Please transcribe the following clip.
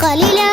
خليل